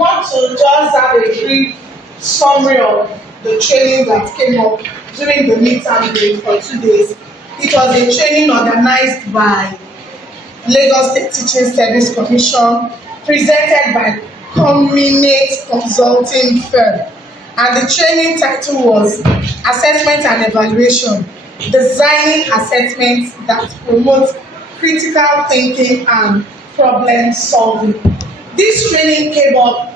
want to just have a brief summary of the training that came up during the midterm break for 2 days. It was a training organized by Lagos State Teaching Service Commission, presented by Culminate Consulting Firm. And the training title was Assessment and Evaluation, Designing Assessments that Promote Critical Thinking and Problem Solving. This training came up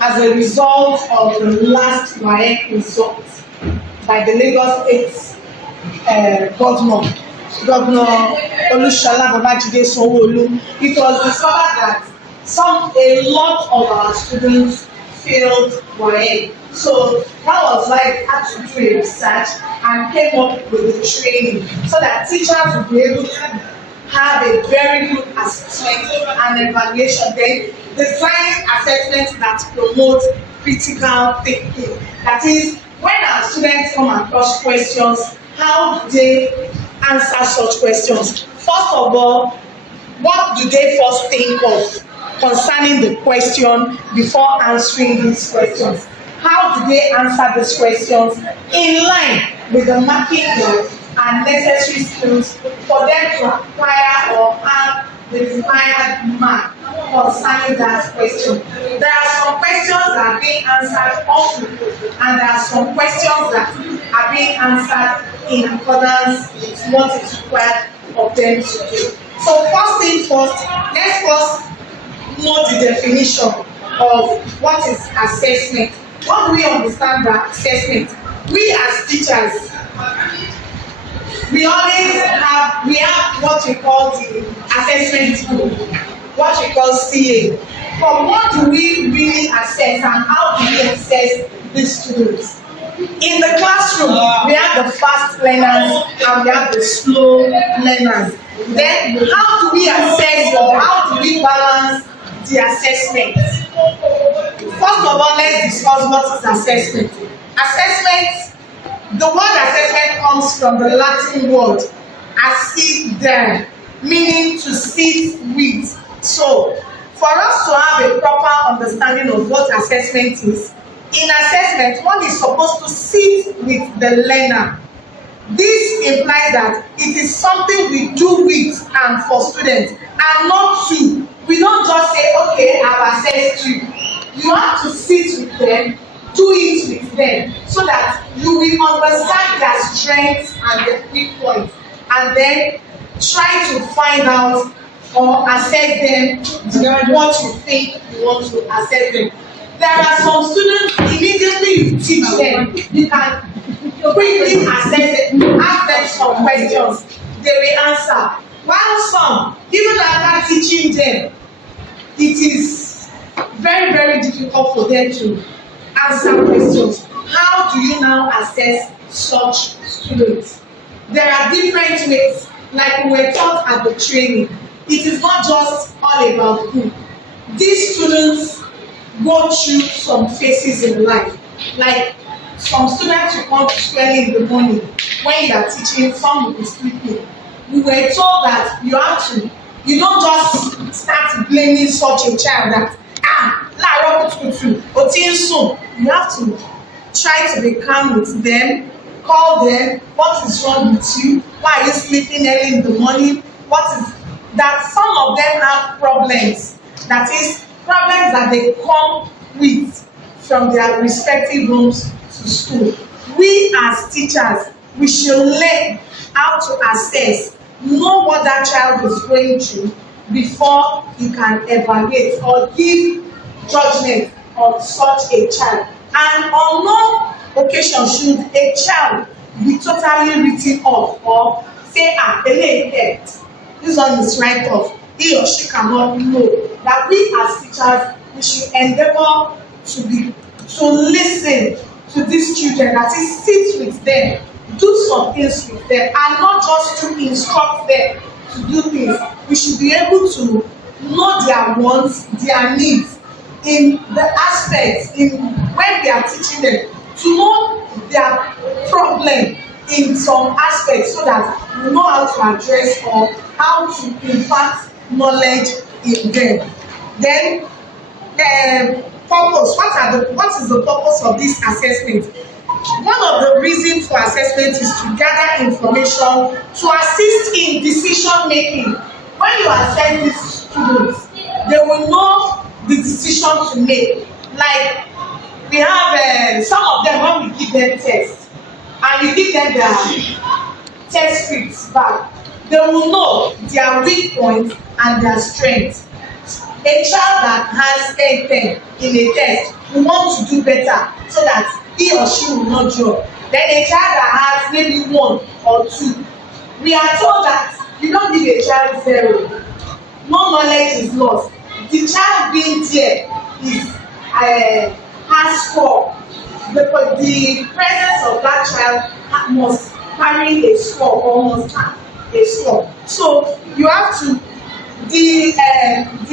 as a result of the last WAEC results by the Lagos State Governor Olusola Babajide Sanwo-Olu. It was discovered that a lot of our students failed WAEC. So that was why we had to do a research and came up with the training so that teachers would be able to have a very good assessment and evaluation, then design assessments that promote critical thinking. That is, when our students come across questions, how do they answer such questions? First of all, what do they first think of concerning the question before answering these questions? How do they answer these questions in line with the marking and necessary skills for them to acquire or have the desired mark concerning that question? There are some questions that are being answered often, and there are some questions that are being answered in accordance with what is required of them to do. So first thing first, let's first know the definition of what is assessment. What do we understand by assessment? We as teachers, we have what we call the assessment tool, what we call CA. But what do we really assess and how do we assess these students? In the classroom, we have the fast learners and we have the slow learners. Then how do we assess or how do we balance the assessment? First of all, let's discuss what is assessment. Assessment, the word assessment comes from the Latin word "assidere," meaning to sit with. So, for us to have a proper understanding of what assessment is, in assessment, one is supposed to sit with the learner. This implies that it is something we do with and for students, and not to. We don't just say, okay, I've assessed you. You have to sit with them, do it with them, so that you will understand their strengths and their weak points, and then try to find out or assess them what you think you want to assess them. There are some students, immediately you teach them, you can quickly assess them, ask them some questions, they will answer. While some, even after teaching them, it is very, very difficult for them to answer questions. How do you now assess such students? There are different ways, like we were taught at the training. It is not just all about who. These students go through some phases in life. Like some students will come to school early in the morning. When you are teaching, some will be sleeping. We were told that you don't just start blaming such a child that láàárọ̀ kùtùkùtù ó ti ń sùn. You have to try to be calm with them, call them, what is wrong with you? Why are you sleeping early in the morning? What is that? Some of them have problems, that is, problems that they come with from their respective homes to school. We as teachers, we should learn how to assess, know what that child is going through before you can evaluate or give judgment on such a child. And on no occasion should a child be totally written off or say, this one is right off. He or she cannot know. That we as teachers, we should endeavor to listen to these children, that is, sit with them, do some things with them, and not just to instruct them to do things. We should be able to know their wants, their needs, in the aspects, in when they are teaching them, to know their problem in some aspects, so that we know how to address or how to impart knowledge in them. Then Purpose. What is the purpose of this assessment? One of the reasons for assessment is to gather information to assist in decision making. When you assess these students, they will know the decision to make. Like we have some of them, when we give them tests and we give them their test scripts back, they will know their weak points and their strengths. A child that has 10 in a test will want to do better so that he or she will not drop. Then a child that has maybe 1 or 2, we are told that you don't give a child 0. No knowledge is lost. The child being there is has score. The presence of that child must carry a score or must have a score. So you have to the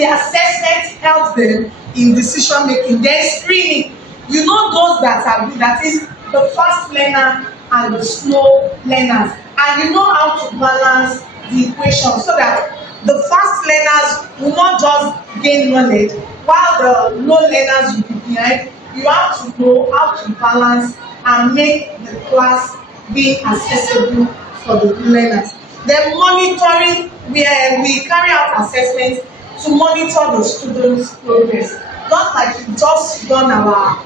assessment helps them in decision making. Then screening. You know those that are good, that is the fast learner and the slow learners, and you know how to balance the equation so that the fast learners will not just gain knowledge while the low learners will be behind. You have to know how to balance and make the class be accessible for the learners. Then monitoring, we carry out assessments to monitor the students' progress. Not like we just done our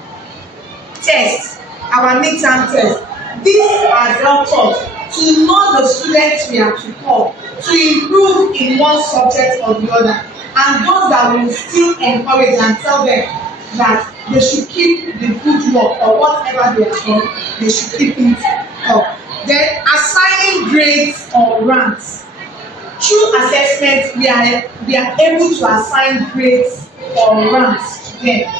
test, our midterm test. These are helped us to know the students we are to call, to improve in one subject or the other, and those that will still encourage and tell them that they should keep the good work or whatever they are doing, they should keep it up. Then assigning grades or ranks. Through assessment, we are able to assign grades or ranks to them.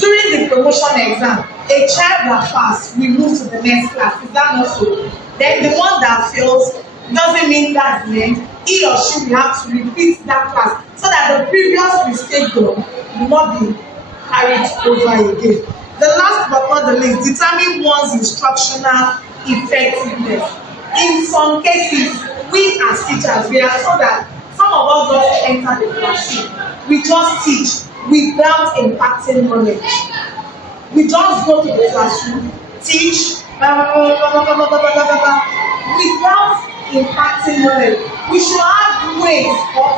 During the promotion exam, a child that passed will move to the next class. Is that not so? Then the one that fails doesn't mean that's the end. He or she will have to repeat that class so that the previous mistake done will not be carried over again. The last but not the least, determine one's instructional effectiveness. In some cases, we as teachers, we are told that some of us just enter the classroom. We just teach without impacting knowledge. We just go to the classroom, teach, without impacting knowledge. We should have ways of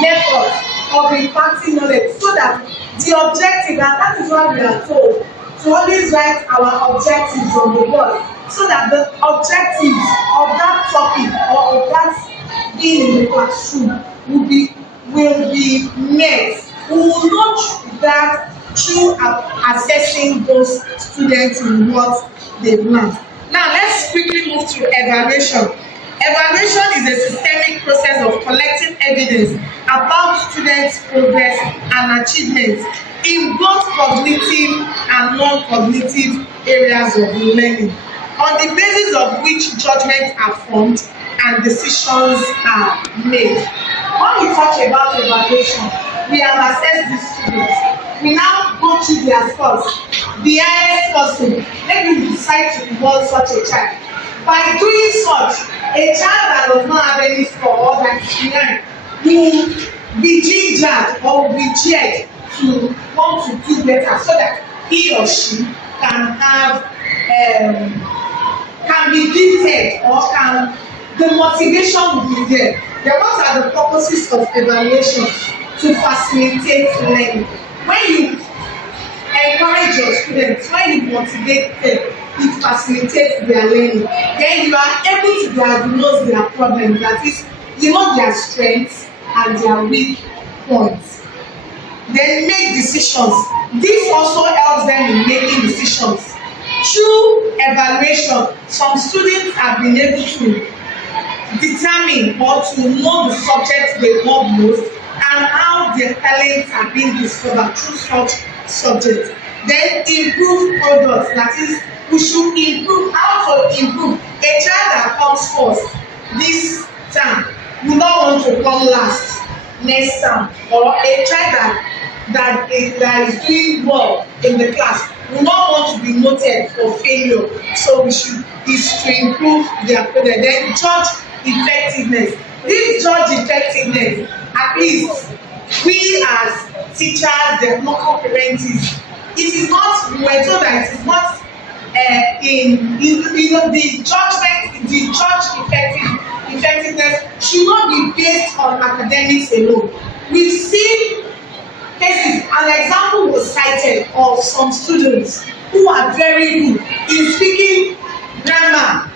methods of impacting knowledge so that the objective, and that is why we are told to always write our objectives on the board, so that the objectives of that topic or of that being in the classroom will be met. We will not that through assessing those students in what they've learned. Now let's quickly move to evaluation. Evaluation is a systemic process of collecting evidence about students' progress and achievements in both cognitive and non-cognitive areas of learning, on the basis of which judgments are formed and decisions are made. When we talk about evaluation, we have assessed these students. We now go through their scores. The highest person, maybe we decide to involve such a child. By doing such, a child that does not have any score or that is behind will be gingered or will be cheered to want to do better so that he or she can have can be gifted or can the motivation will be there. Then what are the purposes of evaluation? To facilitate learning. When you encourage your students, when you motivate them, it facilitates their learning. Then you are able to diagnose their problems, that is, you know their strengths and their weak points. Then make decisions. This also helps them in making decisions. Through evaluation, some students have been able to determine or to know the subjects they love most and how their talents are being discovered through such subjects. Then improve products, that is, we should improve. How to improve? A child that comes first this term will not want to come last next term, or a child that is doing well in the class will not want to be noted for failure. So we should is to improve their product. Then judge effectiveness. This judge effectiveness, at least we as teachers, the local parents, it is not, we were told that it is not the judgment, the effectiveness should not be based on academics alone. We've seen cases, an example was cited of some students who are very good in speaking grammar,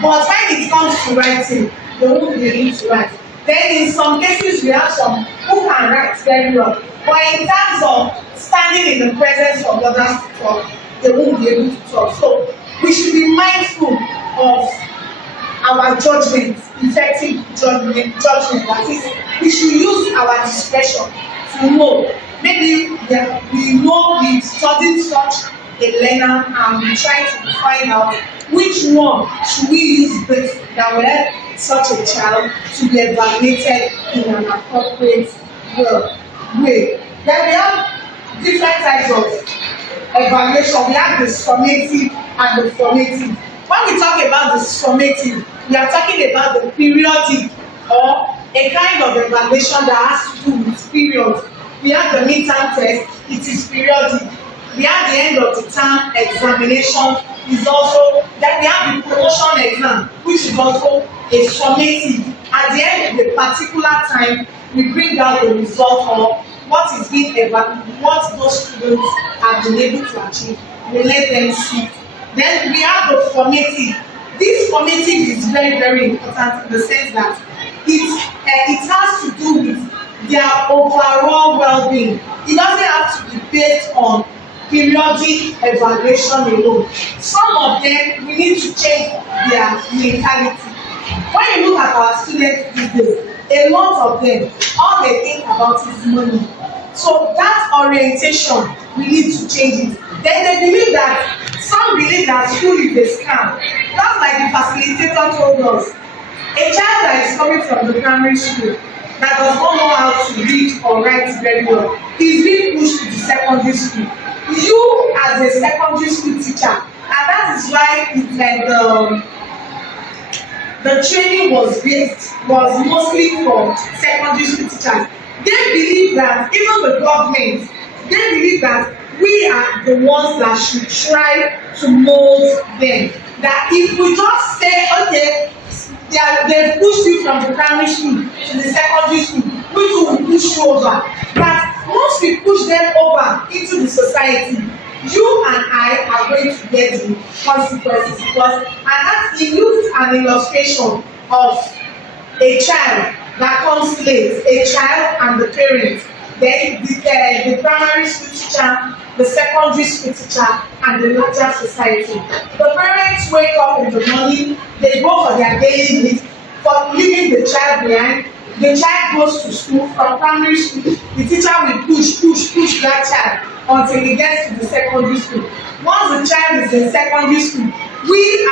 but when it comes to writing, they won't be able to write. Then in some cases we have some who can write very well, but in terms of standing in the presence of others to talk, they won't be able to talk. So we should be mindful of our judgment, effective judgment. That is, we should use our discretion to know. Maybe we know we studied such a learner and we try to find out which one should we use best that will help such a child to be evaluated in an appropriate way. Then we have different types of evaluation. We have the summative and the formative. When we talk about the summative, we are talking about the periodic or a kind of evaluation that has to do with periods. We have the midterm test, it is periodic. We have the end of the term examination, is also, then we have the promotion exam, which is also a summative. At the end of a particular time, we bring out the result of what is being evaluated, what those students have been able to achieve. We let them see. Then we have the formative. This formative is very, very important in the sense that it has to do with their overall well-being. It doesn't have to be based on periodic evaluation alone. Some of them, we need to change their mentality. When you look at our students these days, a lot of them, all they think about is money. So that orientation, we need to change it. Then they believe that, some believe that school is a scam. That's like the facilitator told us. A child that is coming from the primary school that does not know how to read or write very well is being pushed to the secondary school. You as a secondary school teacher, and that is why it's like the training was mostly for secondary school teachers. They believe that, even the government, they believe that we are the ones that should try to mold them. That if we just say, okay, they pushed you from the primary school to the secondary school, which will push you over. That once we push them over into the society, you and I are going to get the consequences. Because, and that he used an illustration of a child that comes late, a child and the parent, then the primary school teacher, the secondary school teacher, and the larger society. The parents wake up in the morning, they go for their daily needs, for leaving the child behind. The child goes to school, from primary school, the teacher will push that child until he gets to the secondary school. Once the child is in secondary school, we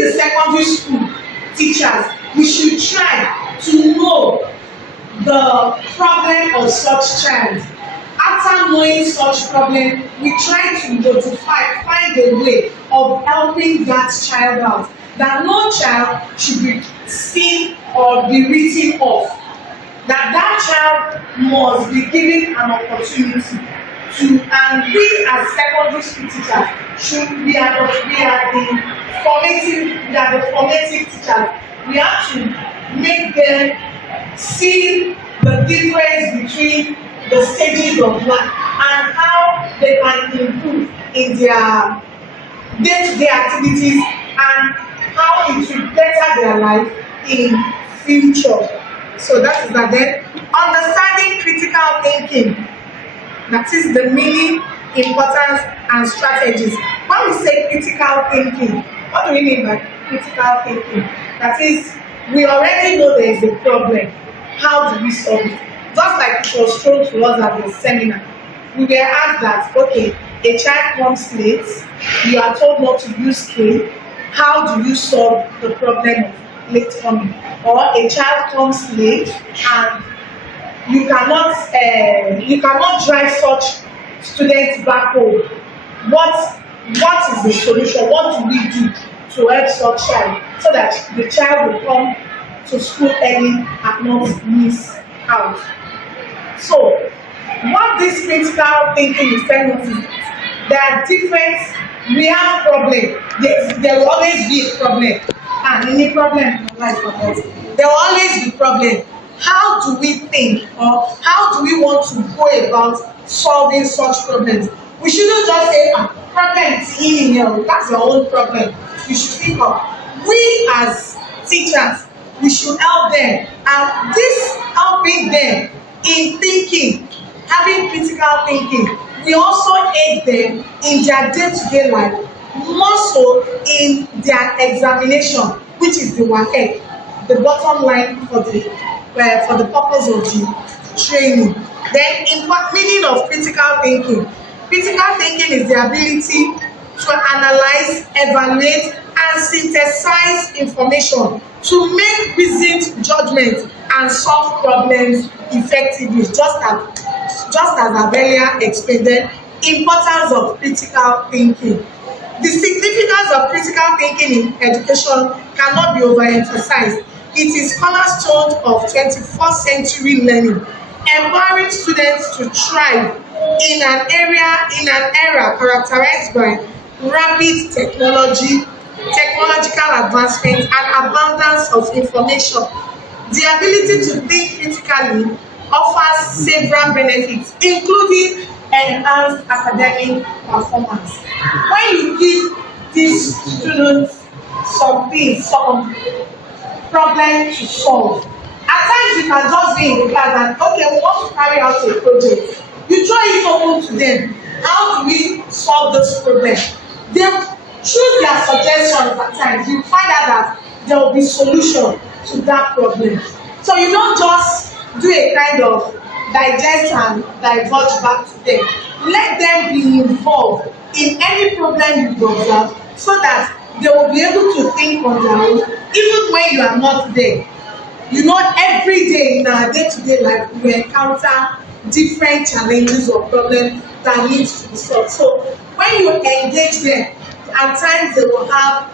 the secondary school teachers, we should try to know the problem of such child. After knowing such problem, we try to notify, find a way of helping that child out. That no child should be seen or be written off. That child must be given an opportunity to, and we as secondary school teachers should be the formative teachers. We have to make them see the difference between the stages of life and how they can improve in their day-to-day activities and how it will better their life in future. So that is that. Then understanding critical thinking, that is the meaning, importance, and strategies. When we say critical thinking, what do we mean by critical thinking? That is, we already know there is a problem. How do we solve it? Just like it was shown to us at the seminar, we were asked that, okay, a child comes late, you are told not to use scale. How do you solve the problem of late coming? Or a child comes late and you cannot drive such students back home. What is the solution? What do we do to help such child so that the child will come to school early and not miss out? So What this critical thinking is telling us is there are different, we have problem. There will always be a problem. And any problem in life for us, there will always be problem. How do we think, or how do we want to go about solving such problems? We shouldn't just say, problem is in here, that's your own problem. You should think of, we as teachers, we should help them. And this helping them in thinking, having critical thinking, we also aid them in their day-to-day life, more so in their examination, which is the WAEC, the bottom line for the purpose of the training. Then, in what meaning of critical thinking? Critical thinking is the ability to analyze, evaluate, and synthesize information to make reasoned judgment and solve problems effectively, just as I've earlier explained. The importance of critical thinking. The significance of critical thinking in education cannot be overemphasized. It is cornerstone of 21st century learning, empowering students to thrive in an era characterized by rapid technological advancement, and abundance of information. The ability to think critically offers several benefits, including enhanced academic performance. When you give these students some problem to solve, at times you can just be in the class and, okay, we want to carry out a project. You try it open to them. How do we solve this problem? They, through their suggestions at times, you find out that there will be solution to that problem. So you don't just do a kind of digest and divulge back to them. Let them be involved in any problem you observe, so that they will be able to think on their own, even when you are not there. You know, every day in our day-to-day life, we encounter different challenges or problems that need to be solved. So when you engage them, at times they will have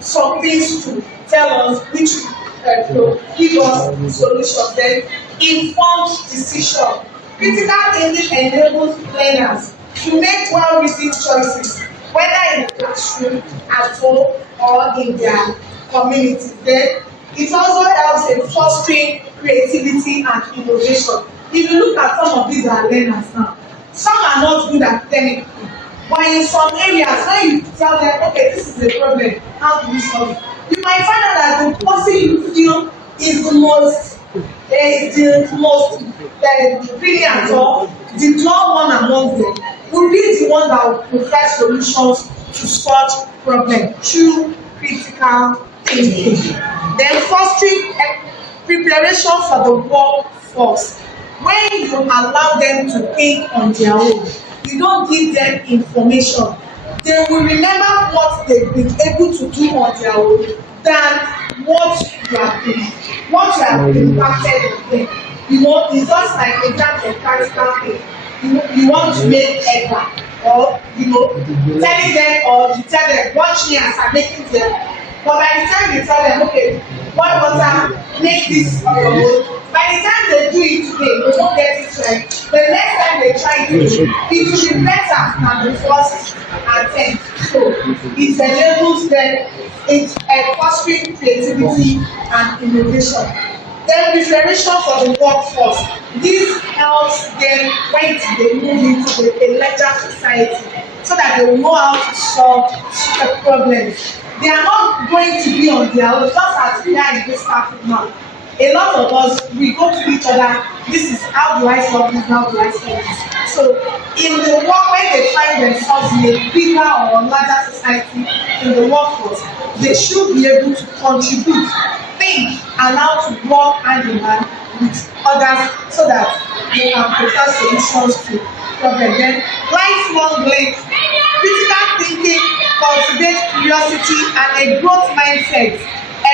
some things to tell us, which will give us solutions. Then informed decision. Critical thinking enables learners to make well-reasoned choices, whether in the classroom, at home, or in their community. Then it also helps in fostering creativity and innovation. If you look at some of these are learners now, some are not good academically, but in some areas when you tell them, okay, this is the problem, how do we solve it? You might find out that the person you feel is the most brilliant, or the dull one among them will be the one that will provide solutions to such problems through critical thinking. Then fostering preparation for the workforce. When you allow them to think on their own, you don't give them information, they will remember what they've been able to do on their own than what you have impacted on them. You know, it's just like a kind of practical thing. You want to make egg, or telling them, or you tell them, watch me as I'm making them. But by the time you tell them, okay, what water, make this on your own, by the time they do it today, they won't get it right. The next time they try it will be better than the first attempt. So it enables them, it's fostering creativity and innovation. Then preparation for the workforce. This helps them when they move into a larger society, so that they will know how to solve problems. They are not going to be on their own, just as we are in this topic now. A lot of us, we go to each other, this is how do I solve this, how do I solve this. So in the work, when they find themselves in a bigger or larger society in the workforce, they should be able to contribute, think, and how to work hand in hand with others, so that they can provide solutions to problems. Then lifelong learning. Critical thinking cultivates curiosity and a growth mindset,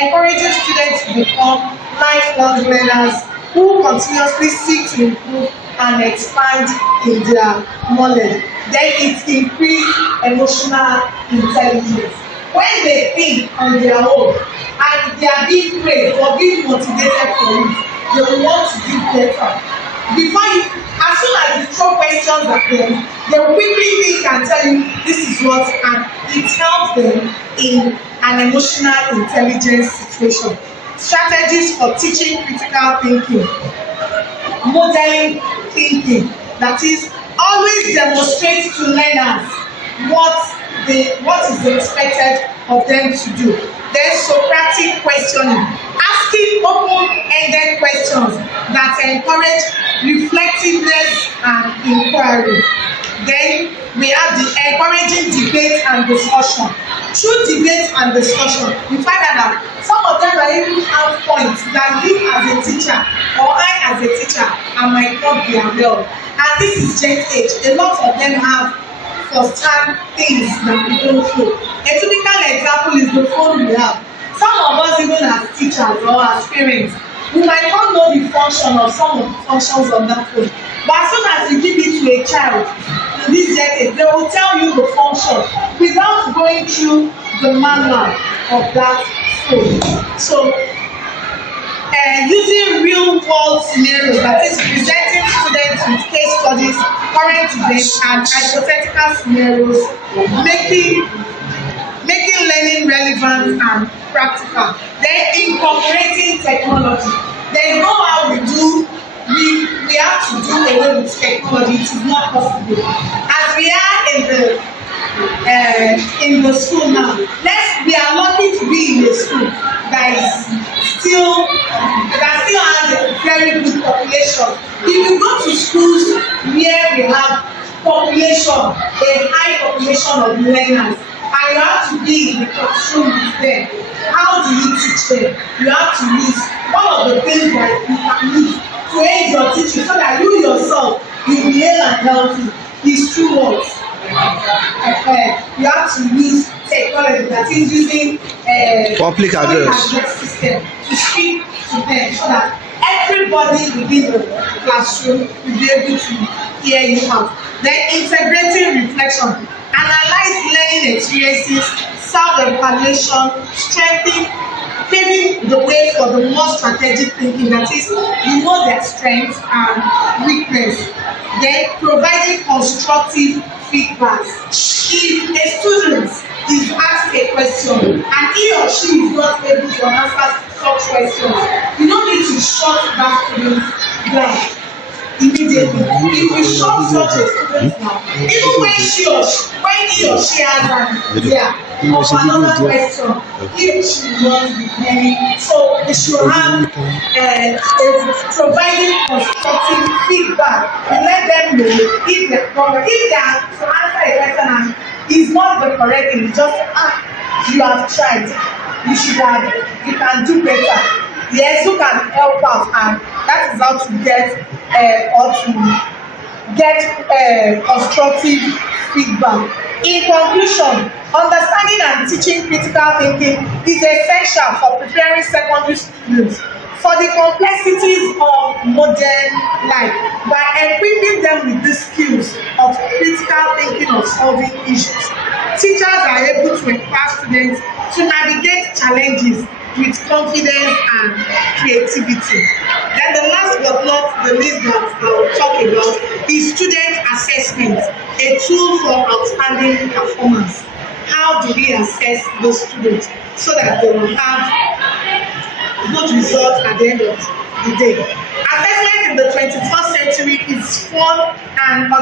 encouraging students to become lifelong learners who continuously seek to improve and expand in their knowledge. Then it increases emotional intelligence. When they think on their own and they are being praised or being motivated for it, they will want to do better. before you, as soon as you throw questions at them, they will quickly think and tell you this is what, and it helps them in an emotional intelligence situation. Strategies for teaching critical thinking. Modeling thinking, that is, always demonstrate to learners what is expected of them to do. Then Socratic questioning, asking open-ended questions that encourage reflectiveness and inquiry. Then we have the encouraging debate and discussion. Through debate and discussion, we find out that some of them are even have points that you as a teacher or I as a teacher I might not be aware of. And this is Gen Age. A lot of them have first-hand things that we don't know. A typical example is the phone we have. Some of us, even as teachers or as parents, we might not know the function of some of the functions on that phone. But as soon as you give it to a child in this decade, they will tell you the function without going through the manual of that phone. So, using real-world scenarios, that is, presenting students with case studies, current events, and hypothetical scenarios, making learning relevant and practical. Then incorporating technology. There is no how we have to do away with technology. It is not possible. As we are in the school now, we are lucky to be in a school that still has a very good population. If you go to schools where we have a high population of learners, and you have to be in the classroom with them, how do you teach them? You have to use one of the things that you can use to aid your teaching so that you yourself will be hale and healthy is through what? You have to use technology, that is using public address system to speak to them so that everybody within the classroom will be able to hear you out. Then integrating reflection. Analyze learning experiences, self-evaluation, strengthening, paving the way for the more strategic thinking, that is, you know their strengths and weakness. Then providing constructive feedback. If a student is asked a question and he or she is not able to answer such questions, you don't need to shut that student down immediately. If you shut such a student down, even when he or she has an idea of another question, if she wants to be learning, so they should have providing constructive feedback. You let them know if they are to answer a question and is not the correct thing, just you have tried, you can do better. Yes, you can help out, and that is how to get constructive feedback. In conclusion, understanding and teaching critical thinking is essential for preparing secondary students for the complexities of modern life by equipping them with the skills of critical thinking of solving issues. Teachers are able to empower students to navigate challenges with confidence and creativity. Then the last but not the least that I will talk about is student assessment, a tool for outstanding performance. How do we assess the students so that they will have good results at the end of the day? Assessment in the 21st century is fun and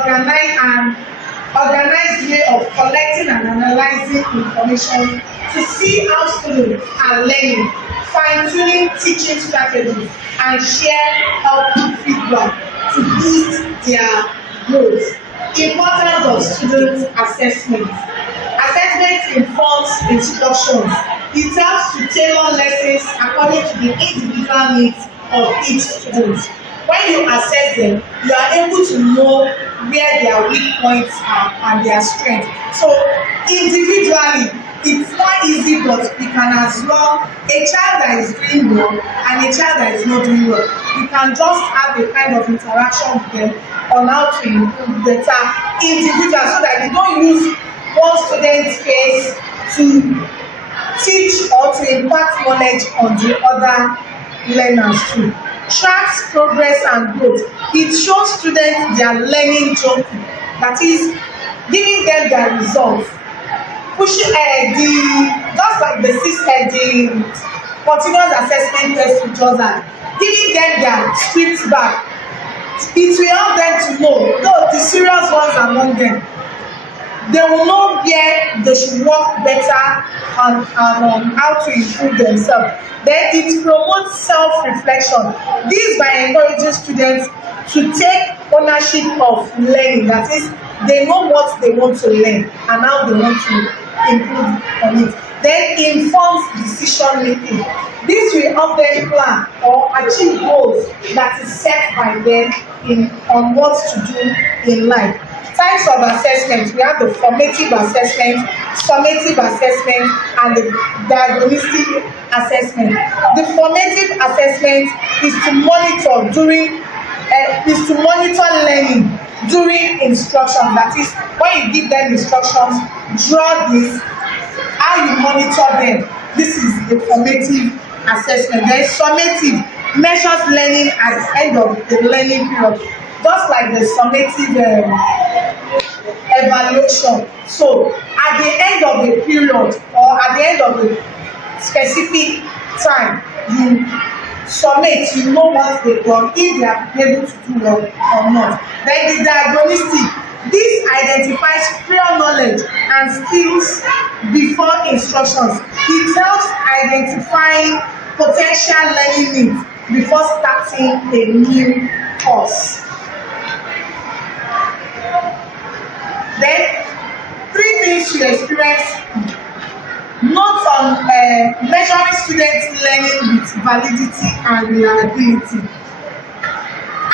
organized way of collecting and analyzing information to see how students are learning, fine-tuning teaching strategies, and share helpful feedback to boost their growth. Importance of student assessment. Assessment informs instructions. It helps to tailor lessons according to the individual needs of each student. When you assess them, you are able to know where their weak points are and their strengths. So individually, it's not easy, but we can as well, a child that is doing well and a child that is not doing well, we can just have a kind of interaction with them on how to improve better individuals so that you don't use one student's case to teach or to impart knowledge on the other learners too. tracks progress and growth. It shows students their learning journey, that is giving them their results, pushing the just like the the continuous assessment test results are giving them their script back. It will help them to know, though the serious ones among them, they will know where they should work better and how to improve themselves. Then it promotes self-reflection. This by encouraging students to take ownership of learning. That is, they know what they want to learn and how they want to improve on it. Then informs decision making. This will help them plan or achieve goals that is set by them on what to do in life. Types of assessment: we have the formative assessment, summative assessment, and the diagnostic assessment. The formative assessment is to monitor learning during instruction. That is, when you give them instructions, draw this, how you monitor them. This is the formative assessment. Then summative measures learning at the end of the learning period, just like the summative evaluation. So at the end of the period or at the end of the specific time, you submit, you know what they've done, if they are able to do well or not. Then the diagnostic, this identifies prior knowledge and skills before instructions. It helps identifying potential learning needs before starting a new course. Then 3 things you experience. Note on measuring students' learning with validity and reliability.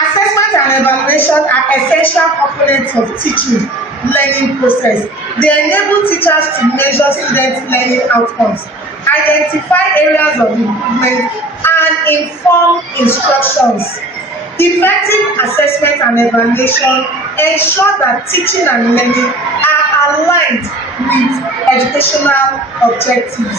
Assessment and evaluation are essential components of teaching learning process. They enable teachers to measure students' learning outcomes, identify areas of improvement, and inform instructions. Effective assessment and evaluation ensure that teaching and learning are aligned with educational objectives.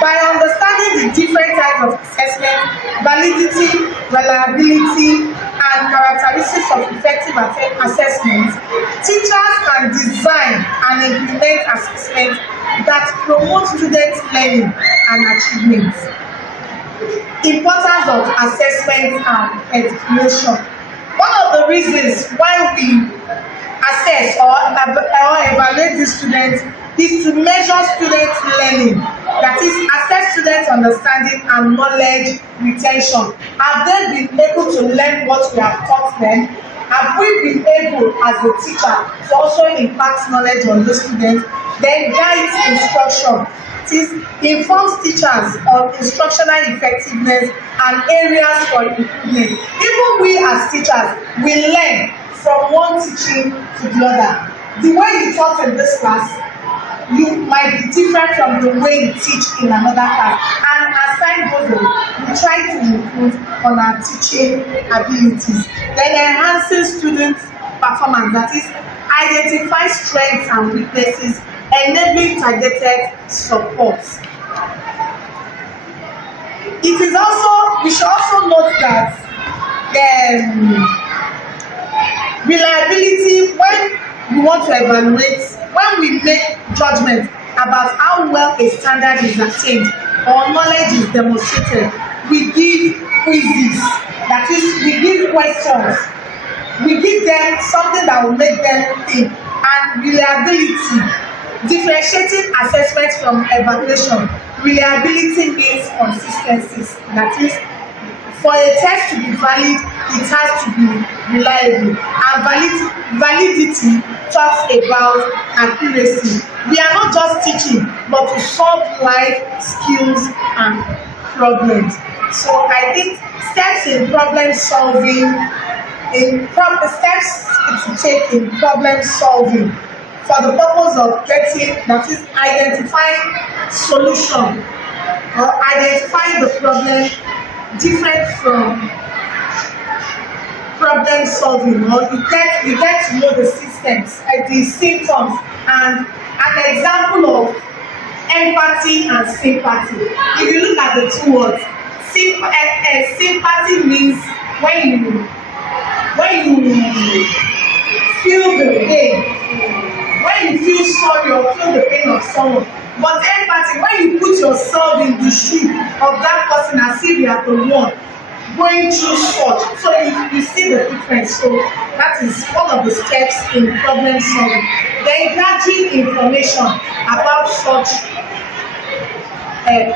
By understanding the different types of assessment, validity, reliability, and characteristics of effective assessment, teachers can design and implement assessment that promote students' learning and achievement. Importance of assessment and evaluation. One of the reasons why we assess or evaluate the students is to measure students' learning, that is, assess students' understanding and knowledge retention. Have they been able to learn what we have taught them? Have we been able as a teacher to also impart knowledge on the students? Then guide instruction. It informs teachers on instructional effectiveness and areas for improvement. Even we as teachers, we learn from one teaching to the other. The way you taught in this class, you might be different from the way you teach in another class. And as time goes on, we try to improve on our teaching abilities. Then enhancing students' performance, that is, identify strengths and weaknesses, enabling targeted support. It is also, we should also note that reliability, when we want to evaluate, when we make judgment about how well a standard is attained or knowledge is demonstrated, we give quizzes, that is, we give questions, we give them something that will make them think. And reliability, differentiating assessment from evaluation. Reliability means consistency, that is, for a test to be valid, it has to be reliable. And validity talks about accuracy. We are not just teaching, but to solve life skills and problems. So I think steps in problem solving, steps to take in problem solving for the purpose of getting, that is, identifying solution or identifying the problem different from problem solving, or you get to know the systems, the symptoms, and an example of empathy and sympathy. If you look at the two words, Sympathy means when you feel the pain, when you feel sorry or feel the pain of someone. But empathy, when you put yourself in the shoe of that person as if you are the one going through such, so you see the difference. So that is one of the steps in problem solving. Then gathering information about such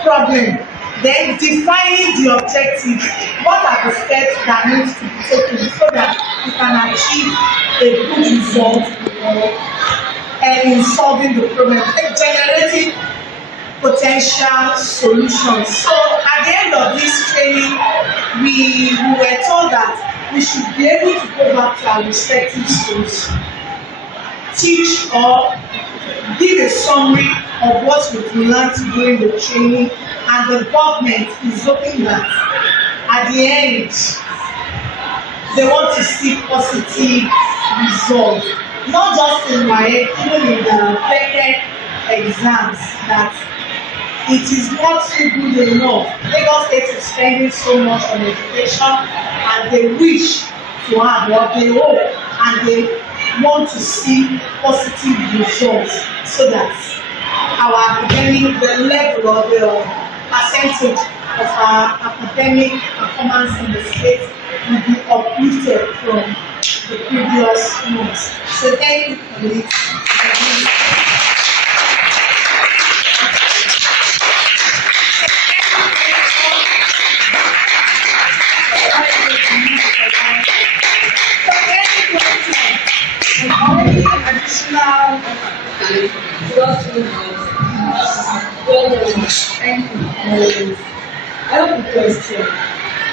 problem, then defining the objectives. What are the steps that need to be taken so that you can achieve a good result in solving the problem, generating potential solutions. So at the end of this training, we were told that we should be able to go back to our respective schools, teach or give a summary of what we've learned during the training, and the government is hoping that at the end they want to see positive results, not just in my head, even in the paper exams, that it is not too good enough. Lagos State is spending so much on education, and they wish to have what they hope, and they want to see positive results so that our academic, the level or the percentage of our academic performance in the state will be uplifted from the previous months. So thank you for this. Additional thank you. I have a question.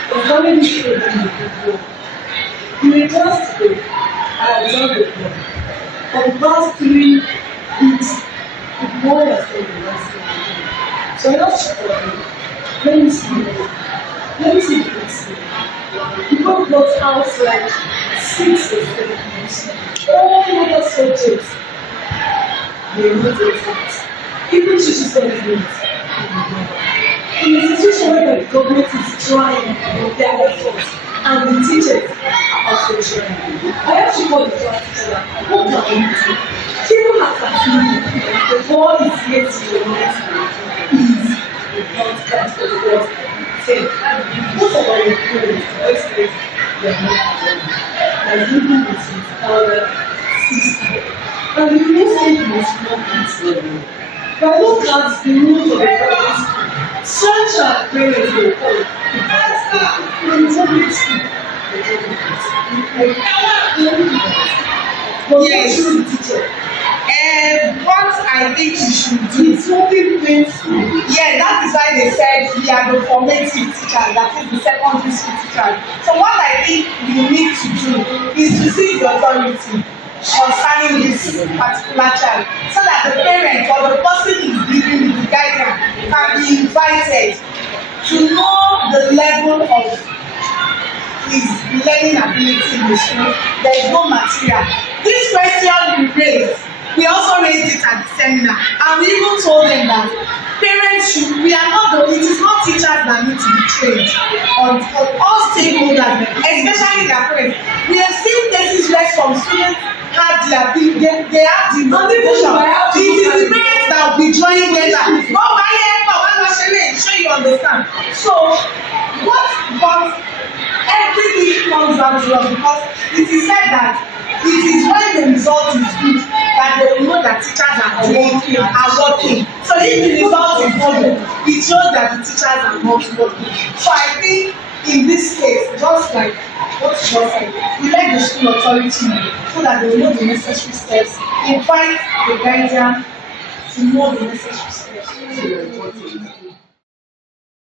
The following program before, in regards to the observed the book, for the past 3 weeks, the boy has been arrested. So I just check on him. Let me see the person. The book got out like 6 or 7 months. All other subjects were not exempt. Even social studies. In a situation where the government is trying their efforts and the teachers are also trying, I actually called the class teacher that what can we do? People have continued, the ball is yet to your next is the broadcast for the world. Say, most of our employees are explain their money and living with it our system. And the real thing is not easy. But I look at the rules of the private school, such as parents will call it. In public school, yes, through the teacher. What I think you should do, It's something painful. yeah, that is why they said we are the formative teachers, that is the secondary school teachers. So what I think we need to do is to seek the authority concerning this particular child, so that the parent or the person who is giving the guidance can be invited to know the level of his learning ability in the school. There is no material. This question we also raised it at the seminar, and we even told them that parents should, it is not teachers that need to be trained on all stakeholders, especially their parents. We have seen cases where some students have they have the motivation. It is the parents that will be joining them that sure you understand. So but everything comes down to us, because it is said that it is when the result is good that they will know that teachers are working. So if the result is good, it shows that the teachers are not working. So I think in this case, just like what you just said, we let the school authority know so that they will know the necessary steps, invite the guardian to know the necessary steps.